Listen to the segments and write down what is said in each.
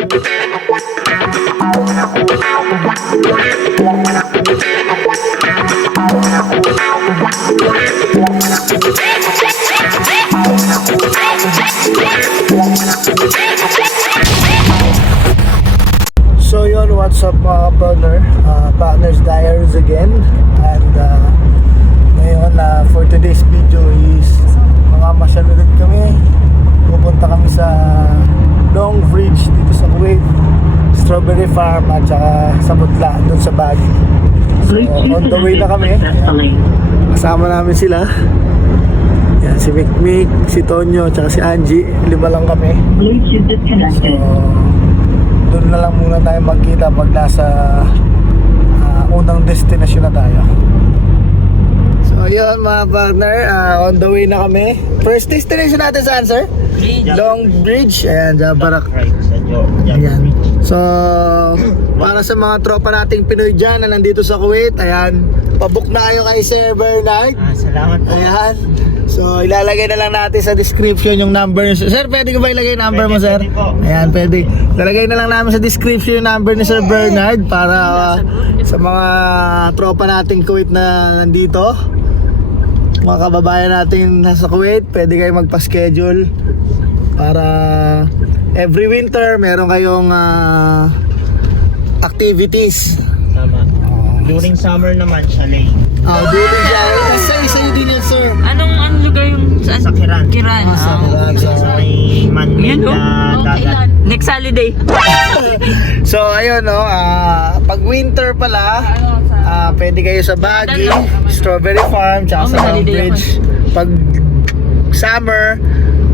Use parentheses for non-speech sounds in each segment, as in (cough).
So yun, what's up mga brother? Uh, Partners Diaries again. And uh, ngayon, uh, for today's video is mga masyal ulit kami. Pupunta kami sa Long Bridge dito sa Kuwait. Strawberry Farm at saka sa Butla, doon sa Baguio. So, on the way na kami. Kasama namin sila. Yan, si Mikmik, si Tonyo, at saka si Angie. Lima lang kami. Bluetooth So, disconnected. doon na lang muna tayo magkita pag nasa ah, unang destinasyon na tayo. So, yun mga partner, ah, on the way na kami. First destination natin saan, sir? Long Bridge. Ayan, Jabarak. Ayan. So, para sa mga tropa nating Pinoy dyan na nandito sa Kuwait, ayan, pabook na kayo kay Sir Bernard. Ah, salamat po. Ayan. So, ilalagay na lang natin sa description yung number. ni Sir, pwede ko ba ilagay yung number mo, Pwede, sir? pwede po. Ayan, pwede. Lalagay na lang namin sa description yung number ni Sir Bernard para uh, sa mga tropa nating Kuwait na nandito. Mga kababayan natin nasa Kuwait, pwede kayo magpa-schedule para every winter meron kayong ah, activities. Tama. During summer naman, chalet. Ah, during siya. Isa, isa yun din yan, sir. Anong ano lugar yung saan? Sa Kiran. Kiran. Ah, sa Kiran, sa- Sa may oh. na dagat. Next holiday. (laughs) So ayun no, ah, pag winter pala, ah, pwede kayo sa Baguio, Strawberry Farm, tsaka Oh, sa Long Bridge. Pag summer,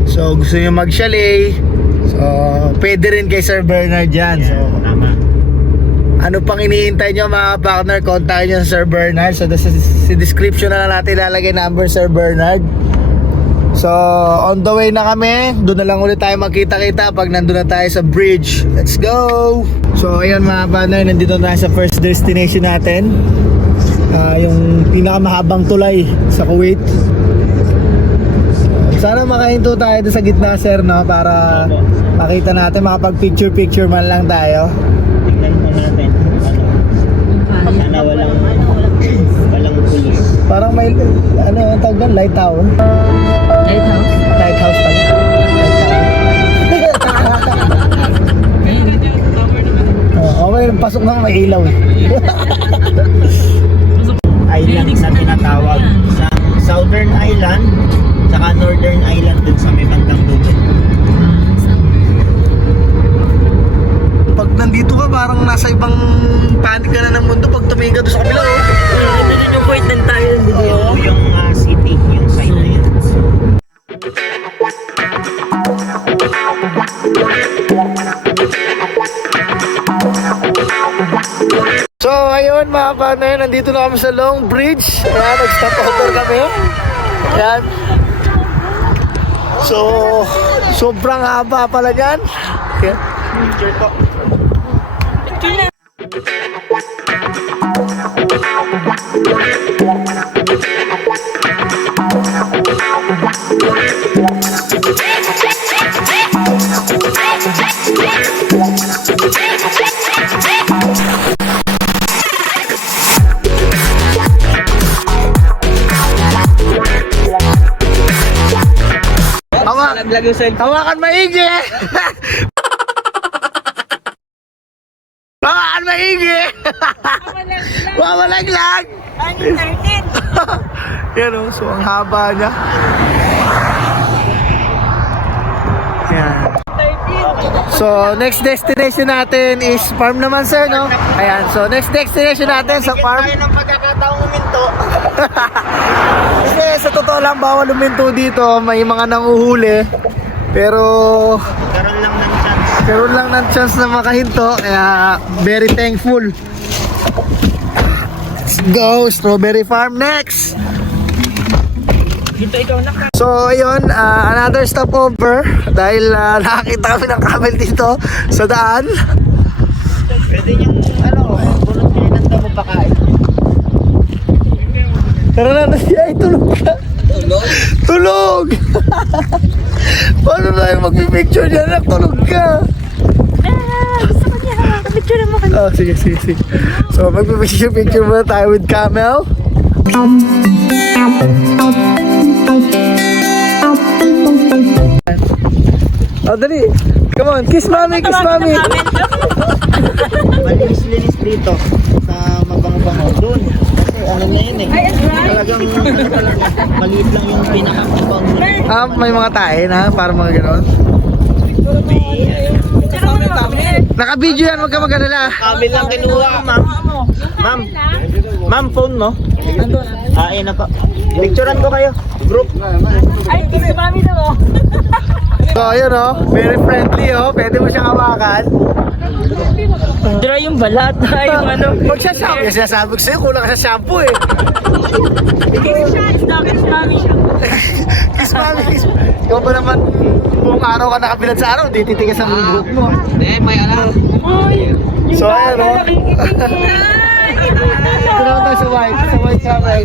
so gusto nyo mag-chalet, so pwede rin kay Sir Bernard yan. So ano pang iniintay nyo mga partner, kontakin nyo Sir Bernard. So sa, sa description na lang natin lalagay number Sir Bernard. So, on the way na kami. Doon na lang ulit tayo magkita-kita pag nandun na tayo sa bridge. Let's go! So, ayun mga partner, nandito na tayo sa first destination natin. Ah, yung pinakamahabang tulay sa Kuwait. Sana makahinto tayo doon sa gitna, sir, no? Para makita natin, makapag-picture-picture man lang tayo. Tingnan natin. Ano, sana walang walang pulis. Parang may, ano, ang tawag doon? Light tower? Lighthouse. Lighthouse pala. Oh, okay, pasok na may ilaw eh. (laughs) Island na tinatawag. Sa Southern Island, saka Northern Island dun sa may bandang dulo. Pag nandito ka, parang nasa ibang panig ka na ng mundo pag tumingin ka doon sa kabila oh. Ito yung point ng tayo. Oo, yung ah, ayun mga partner, nandito na kami sa Long Bridge. Ayan, nag-stop kami. Ayan. So, sobrang haba pala yan. Ayan. Picture po. Hawa, hawakan maigi! hawakan maigi! Mawalaglag! (laughs) Yan o, so ang haba niya. Yan. So, next destination natin is farm naman sir, no? Ayan, so next destination natin sa farm. Tayo ng pagkakataong uminto. (laughs) Kasi sa totoo lang, bawal uminto dito. May mga nanguhuli. Pero, Karoon lang ng chance. karoon lang ng chance na makahinto. Kaya, very thankful. Let's go! Strawberry Farm next! Dito ikaw na So, ayun, ah, another stopover. Dahil ah, nakakita kami ng camel dito sa daan. Pwede yung, ano, bunot kayo ng damo pakain. Tara na na siya, tulog ka. Tulog? Tulog! (laughs) Paano na yung magpipicture niya na tulog ka? Oh, sige, sige, sige. So, magpipicture-picture muna tayo with Camel. Oh, dali. Come on, kiss mommy, kiss mommy. Malinis-linis dito sa mabango-bango. Doon. Kasi ano na yun eh. Talagang ano maliit lang yung pinaka-compound. Ah, may mga tae na, para mga ganon. Naka-video yan, wag ka mag-alala. Kabil lang kinuha ko, ma'am. Ma'am. Ma'am, phone mo? Ah, ayun ako. Picturean ko kayo. Group. Ay, kiss mami na mo. So, ayun oh, very friendly oh. Pwede mo siyang hawakan. Dry yung balat. (laughs) Ay, yung ano. Magsashampoo. Kasi sinasabi ko sa'yo, kulang ka sa shampoo eh. Kiss siya. Na, kiss mami siya. Kiss mami, kiss. Ikaw ba naman, buong araw ka nakabilad sa araw, di titigas ang buhok mo. So, ayun oh. Ito naman tayo sa white, sa white camel.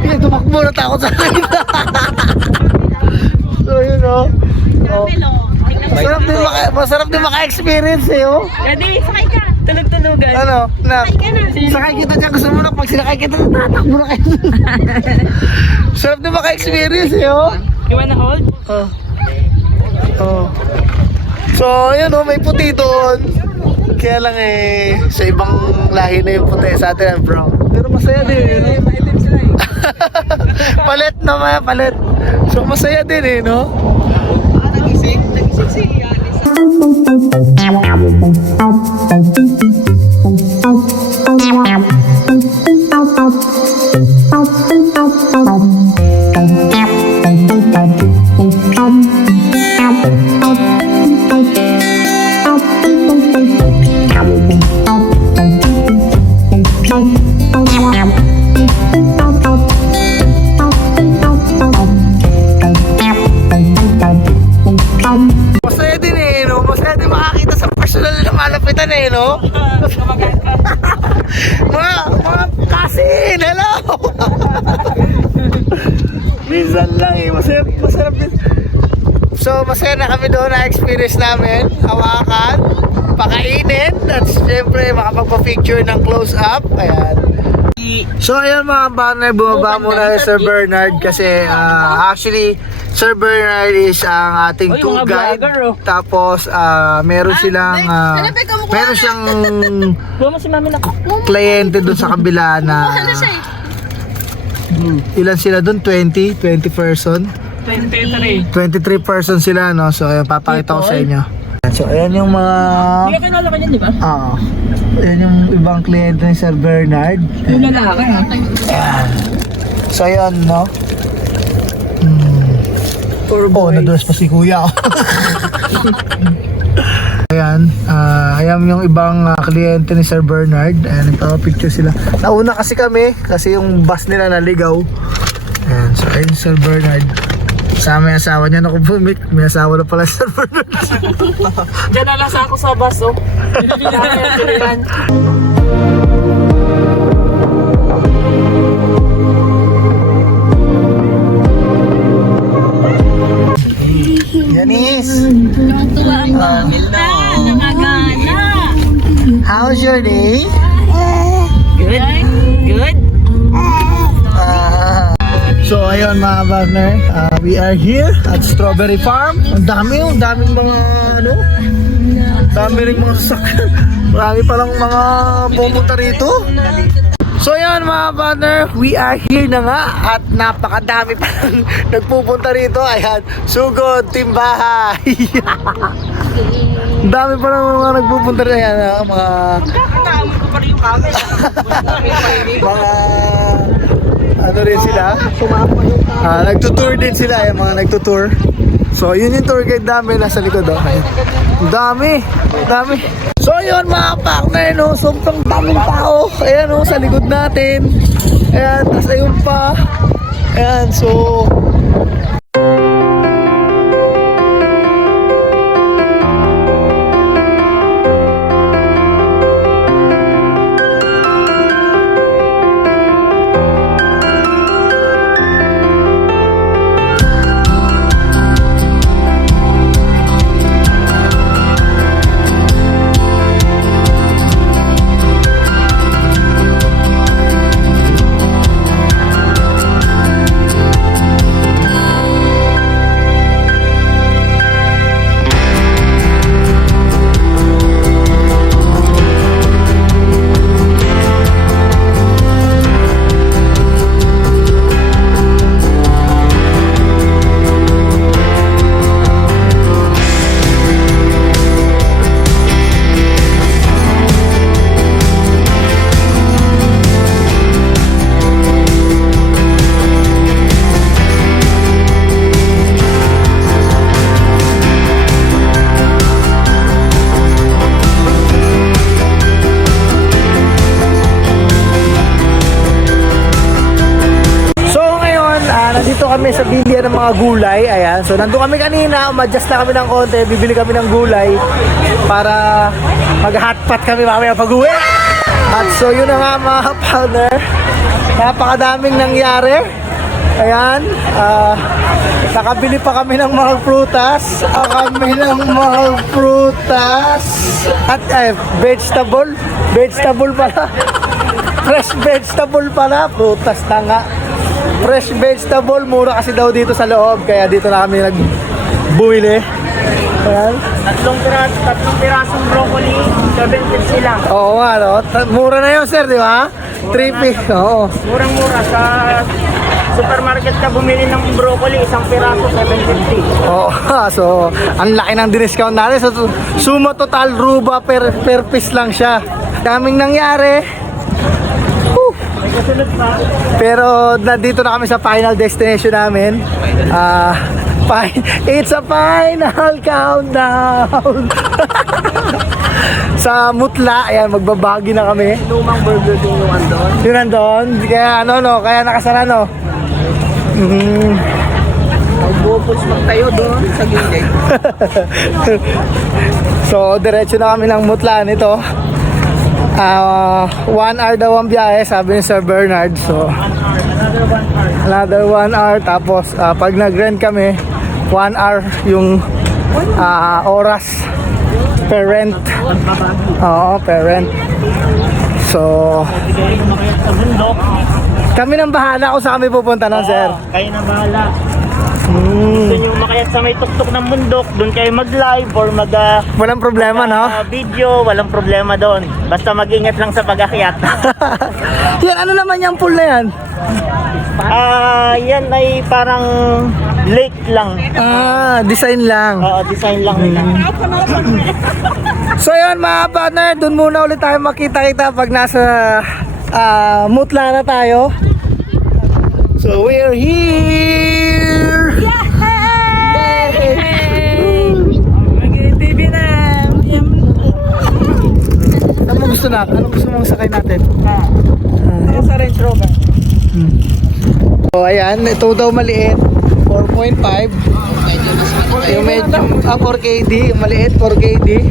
Hindi, tumakbo na takot sa akin. (laughs) so, yun oh. oh. Masarap din maka masarap din maka-experience eh oh. Ready? Sakay ka. Tulog-tulugan. Ano? Na, sakay kita dyan. Gusto mo na pag sinakay kita, tatakbo na kayo. (laughs) Sarap din maka-experience eh oh. You wanna hold? Oh. Oh. So, ayun oh, may puti doon. Kaya lang eh, sa ibang lahi na yung puti, sa atin ang brown. Pero masaya din. eh, no? (laughs) palit naman, palit. So, masaya din eh, no? Masaya eh, masaya, masarap din. So, masaya na kami doon na experience namin. Hawakan, pakainin, at syempre makapagpa-picture ng close-up. Ayan. So ayun mga banay, bumaba muna si Sir Bernard kasi ah, actually Sir Bernard is ang ating Oy, tour guide. vlogger, oh. Tapos ah, meron silang ah, meron siyang (laughs) kliyente doon sa kabila na ilan sila doon? 20? 20 person? 23. 23 person sila no. So ayun, papakita ko sa inyo. So ayan yung mga Hindi ka kilala ka niyan, di ba? ah ayan yung ibang kliyente ni Sir Bernard. Yung lalaki. Ayan. So ayun no. Hmm. Oh, nadulas pa si kuya. (laughs) Ayan, ah, ayan yung ibang ah, kliyente ni Sir Bernard. Ayan, nagpapapicture sila. Nauna kasi kami, kasi yung bus nila naligaw. Ayan, so ayun si Sir Bernard. Kasama yung asawa niya, naku po, may, may asawa na pala Sir Bernard. (laughs) Diyan na lang sa ako sa bus, oh. Ang bata, namagana. how's your day? Good. Good. So ayun mga partner, ah, we are here at Strawberry Farm. Ang dami, ang daming mga ano, dami rin mga sasakyan. Marami palang mga pumunta rito. So yan mga partner, we are here na nga at napakadami pa (laughs) nagpupunta rito. Ayan, sugod, timbahay. (laughs) Dami pa lang mga nagpupunta rito. Ayan, ah, mga Kakakaamon ko pa rin yung camera. (laughs) mga ano rin sila. Ah, nagtutour din sila yung mga nagtutour. So yun yung tour guide namin nasa likod oh. Dami. Dami. So yun mga partner no sobrang daming tao. Ayan oh sa likod natin. Ayan tas ayun pa. Ayan so mga gulay. Ayan. So, nandun kami kanina. Umadjust na kami ng konti. Bibili kami ng gulay para mag-hotpot kami mamaya pag-uwi. At so, yun na nga mga partner. Napakadaming nangyari. Ayan. ah, nakabili pa kami ng mga prutas. Kami ng mga prutas. At eh, vegetable. Vegetable pala. (laughs) Fresh vegetable pala. Prutas na nga. Fresh vegetable. Mura kasi daw dito sa loob. Kaya dito na kami nagbumili. Ayan. Tatlong piraso, tatlong pirasong broccoli, 750 lang. Oo nga, no? Mura na yun, sir, di ba? 3P. Oo. Murang-mura sa supermarket ka bumili ng broccoli, isang piraso, 750. Oo, (laughs) so ang laki ng discount natin. So, suma total ruba per, per piece lang siya. Daming nangyari. Pero nandito na kami sa final destination namin. Ah, fi- (laughs) it's a final countdown. (laughs) sa Mutla, ayan, magbabagi na kami. Lumang burger yung andon. Yun nandun. Kaya ano, no, kaya nakasara, no. Mhm. Magbubos magtayo doon sa gilid. (laughs) So, diretso na kami ng Mutla nito. Ah, one hour daw ang biyahe, sabi ni Sir Bernard. So, Another one hour. another one hour. Tapos, ah, pag nag-rent kami, one hour yung ah, oras per rent. Oo, per rent. So, kami nang bahala kung saan kami pupunta na, sir. Kayo na bahala. Hmm, Gusto nyo makayat sa may tuktok ng bundok, doon kayo mag-live or mag ah, walang problema, no? ah, video, walang problema doon. Basta mag-ingat lang sa pag-akyat. (laughs) yan, ano naman yung pool na yan? Ah, yan ay parang lake lang. Ah, design lang. Oo, design lang nila. So yun mga partner, dun muna ulit tayo makita-kita pag nasa ah, Mutla na tayo. So we're here! Mag-TV na. Ano mo gusto na? Ano gusto mong sakay natin? Ano sa Range Rover? So ayan, ito daw maliit. 4.5. Yung medyo, ah, 4KD, yung maliit, 4KD.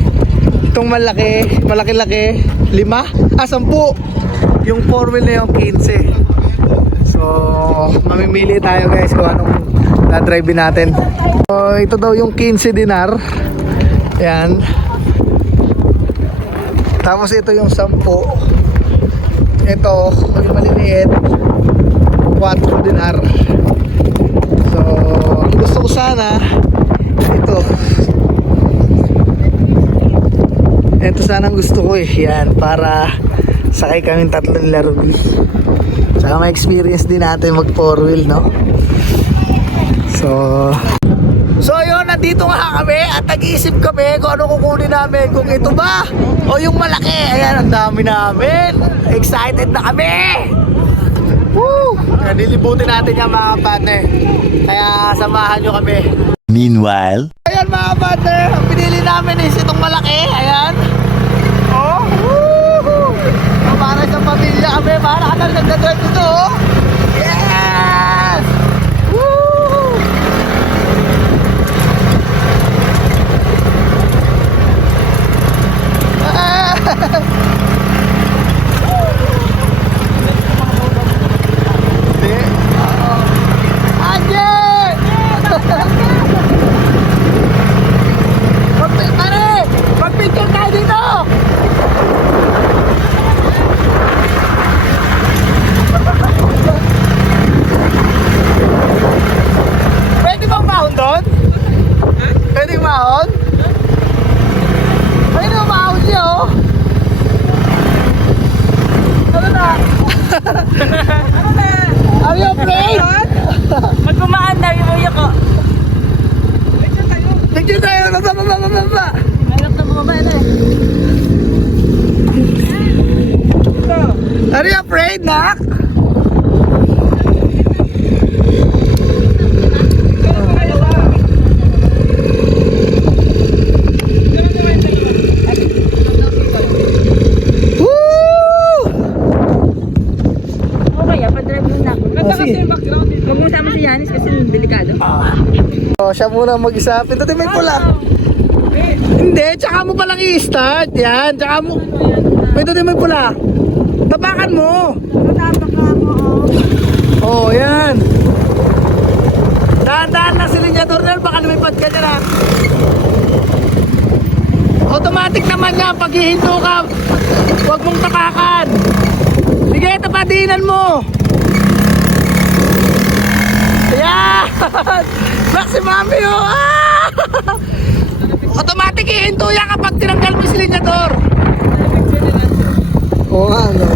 Itong malaki, malaki-laki, 5? Ah, 10. Yung 4 wheel na yung 15. So, mamimili tayo guys kung anong na-drive natin. So, ito daw yung 15 dinar. Yan. Tapos ito yung 10. Ito, yung maliliit, 4 dinar. So, gusto ko sana, ito. Ito sana ang gusto ko eh. Yan, para sakay kami tatlo nila Ruby. Saka may experience din natin mag four wheel, no? So, So nandito nga kami at nag-iisip kami kung ano kukunin namin. Kung ito ba o yung malaki. Ayan, ang dami namin. Excited na kami. Woo! Kaya nilibutin natin yung mga partner. Kaya samahan nyo kami. Meanwhile, Ayan mga partner, ang pinili namin is itong malaki. Ayan. Oh, woo! So, para sa pamilya kami, para ka na nagdadrive ito. oh. Yes! Woo! Hindi. Oo. Anjir! Magpi- Pare! Magpicture tayo dito! Pwede bang mahon doon? Pwede mahon? Pwede bang mahon siya oh? Ano na? ano na? Are you afraid? Magkumaan na yung uyo ko. Picture tayo! Baba, baba, baba, baba! Na bumaba na eh. Are you afraid, Nak? Woo! Okay, pa-drive mo na. Oh, sige. Huwag mo sama si Yanis kasi delikado. Oh, siya muna mag-isa. Pindutin mo yung pula. Hindi, tsaka mo palang i-start. Yan, tsaka mo. Pindutin mo yung pula. Tapakan mo. Oh, yan. Dahan-dahan na si Linya Dornel, baka lumipad ka dyan ha. Automatic naman yan, pag hihinto ka, huwag mong takakan. Sige, tapadinan mo. Yan! (laughs) Maxi Mami oh! Ah! (laughs) Automatic ihinto yan kapag tinanggal mo yung silinyador. Oo nga, no?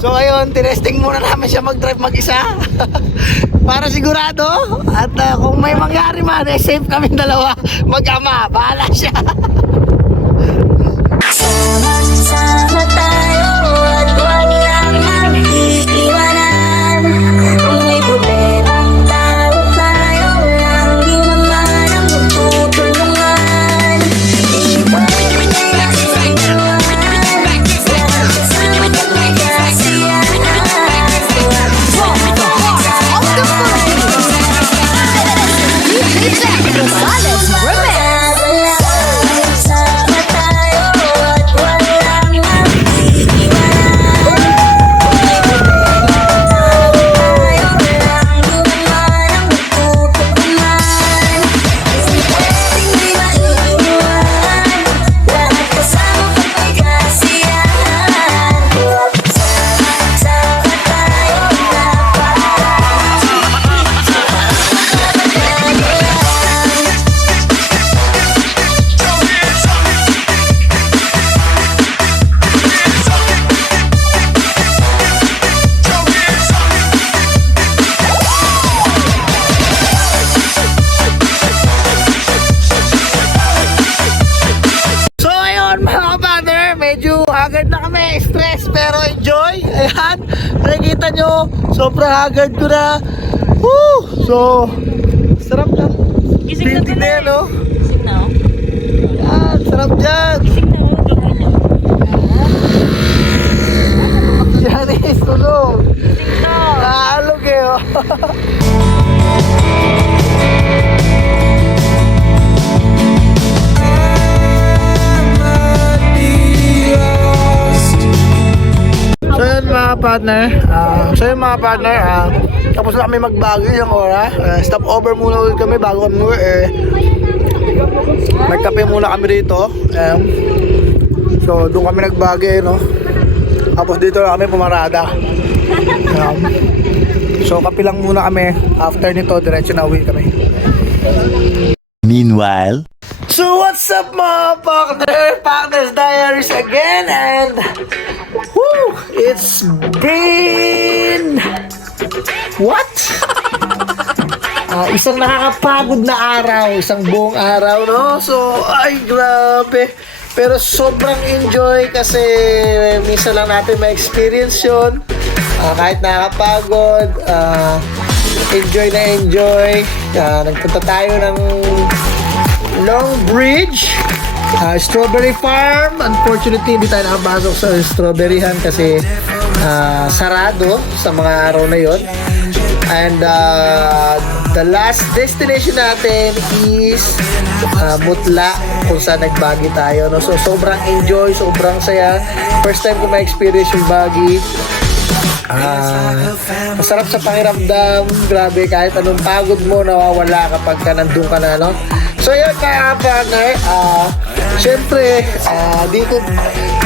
So ayun, tinesting muna namin siya mag-drive mag-isa. (laughs) Para sigurado. At ah, kung may mangyari man, eh, safe kami dalawa. Mag-ama, bahala siya. (laughs) pero enjoy. Ayan, nakikita nyo, sobrang haggard ko na. Woo! So, sarap lang. Gising na pala na, no? Gising na, oh. Yan, sarap dyan. Gising na, oh. Na. Yan is tulog. Gising na. Naalog eh, oh. Yun mga partner, ah, so yun mga partner, ah, tapos na kami magbago yung oras. Ah, stop over muna ulit kami bago kami eh. Nagkape muna kami rito. Um, so doon kami nagbagi, no? Tapos dito na kami pumarada. Um, so kape lang muna kami. After nito, diretso na uwi kami. Meanwhile, So what's up mga partner? Partners Diaries again and woo, it's been what? (laughs) Ah, isang nakakapagod na araw, isang buong araw, no? So, ay, grabe. Pero sobrang enjoy kasi minsan lang natin ma-experience yun. Ah, kahit nakakapagod, ah, enjoy na enjoy. Ah, nagpunta tayo ng Long Bridge, uh, Strawberry Farm. Unfortunately, hindi tayo nakapasok sa strawberryhan kasi ah, sarado sa mga araw na yon. And uh, the last destination natin is uh, Mutla kung saan nagbagi tayo. No? So, sobrang enjoy, sobrang saya. First time ko ma-experience yung bagi. Ah, masarap sa pakiramdam. Grabe, kahit anong pagod mo, nawawala kapag ka nandun ka na, no? So, yun, mga partner, ah, syempre, ah, dito,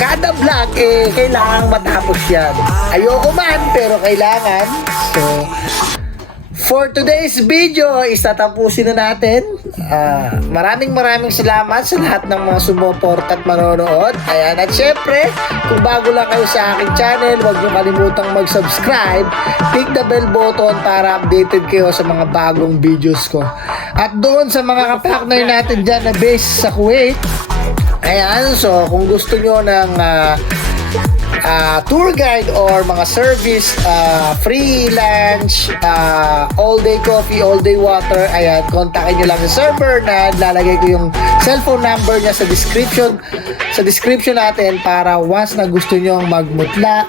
kada vlog, eh, kailangan matapos yan. Ayoko man, pero kailangan. So, For today's video, istatapusin na natin. Ah, maraming maraming salamat sa lahat ng mga sumuport at manonood. Ayan, at syempre, kung bago lang kayo sa aking channel, huwag niyo kalimutang mag-subscribe. Click the bell button para updated kayo sa mga bagong videos ko. At doon sa mga kapartner natin dyan na based sa Kuwait, ayan, so kung gusto nyo ng ah, uh, tour guide or mga service, uh, free lunch, uh, all day coffee, all day water, ayan, kontakin nyo lang sa server na lalagay ko yung cellphone number niya sa description sa description natin para once na gusto nyo magmutla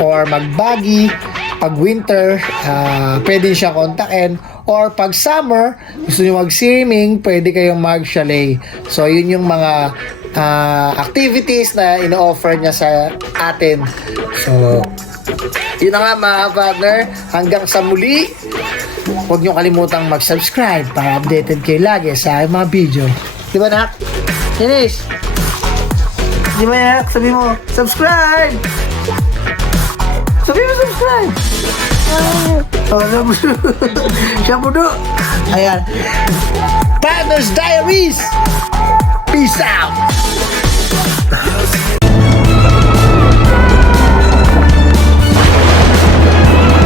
or magbagi pag winter, ah, pwede siya kontakin. Or pag summer, gusto nyo mag-swimming, pwede kayong mag-chalet. So, yun yung mga ah, activities na ino-offer niya sa atin. So, yun na nga mga partner. Hanggang sa muli, huwag nyo kalimutang mag-subscribe para updated kayo lagi sa mga video. Di ba, Nak? Finish! Di ba, Nak? Sabi mo, subscribe! Sabi mo, subscribe! Oh, sabi mo. (laughs) Siya po do. Ayan. Partners Diaries! Peace out!